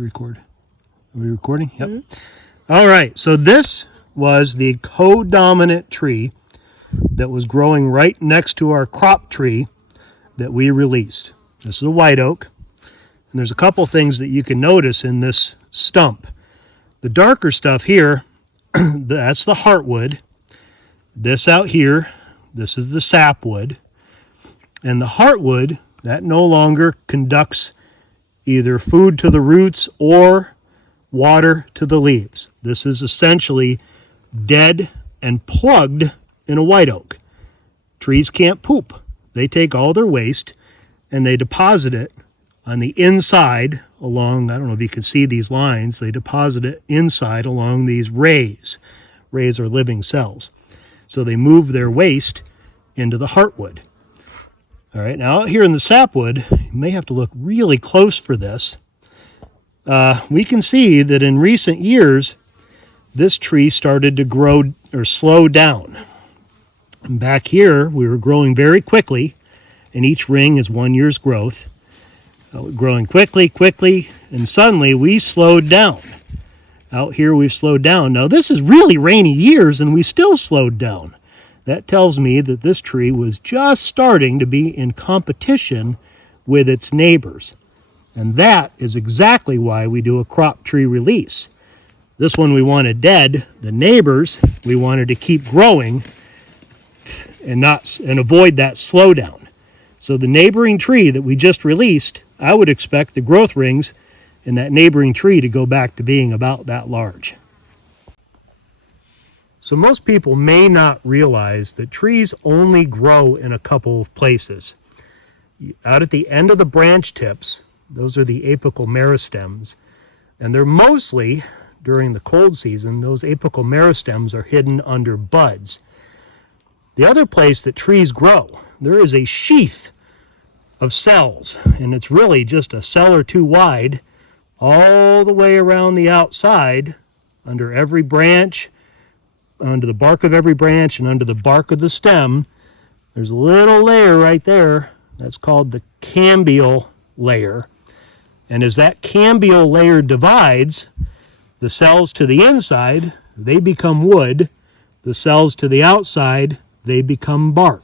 record. Are we recording? Yep. All right, so this was the co-dominant tree that was growing right next to our crop tree that we released. This is a white oak, and there's a couple things that you can notice in this stump. The darker stuff here, that's the heartwood. This out here, this is the sapwood. And the heartwood, that no longer conducts either food to the roots or water to the leaves. This is essentially dead and plugged in a white oak. Trees can't poop. They take all their waste and they deposit it on the inside along, I don't know if you can see these lines, they deposit it inside along these rays. Rays are living cells. So they move their waste into the heartwood. All right, now out here in the sapwood, you may have to look really close for this. We can see that in recent years, this tree started to grow or slow down. And back here, we were growing very quickly, and each ring is 1 year's growth. Growing quickly, and suddenly we slowed down. Out here, we've slowed down. Now, this is really rainy years, and we still slowed down. That tells me that this tree was just starting to be in competition with its neighbors. And that is exactly why we do a crop tree release. This one we wanted dead. The neighbors, we wanted to keep growing and avoid that slowdown. So the neighboring tree that we just released, I would expect the growth rings in that neighboring tree to go back to being about that large. So most people may not realize that trees only grow in a couple of places. Out at the end of the branch tips, those are the apical meristems, and they're mostly, during the cold season, those apical meristems are hidden under buds. The other place that trees grow, there is a sheath of cells, and it's really just a cell or two wide, all the way around the outside, under every branch, under the bark of every branch, and under the bark of the stem. There's a little layer right there that's called the cambial layer. And as that cambial layer divides, the cells to the inside, they become wood. The cells to the outside, they become bark.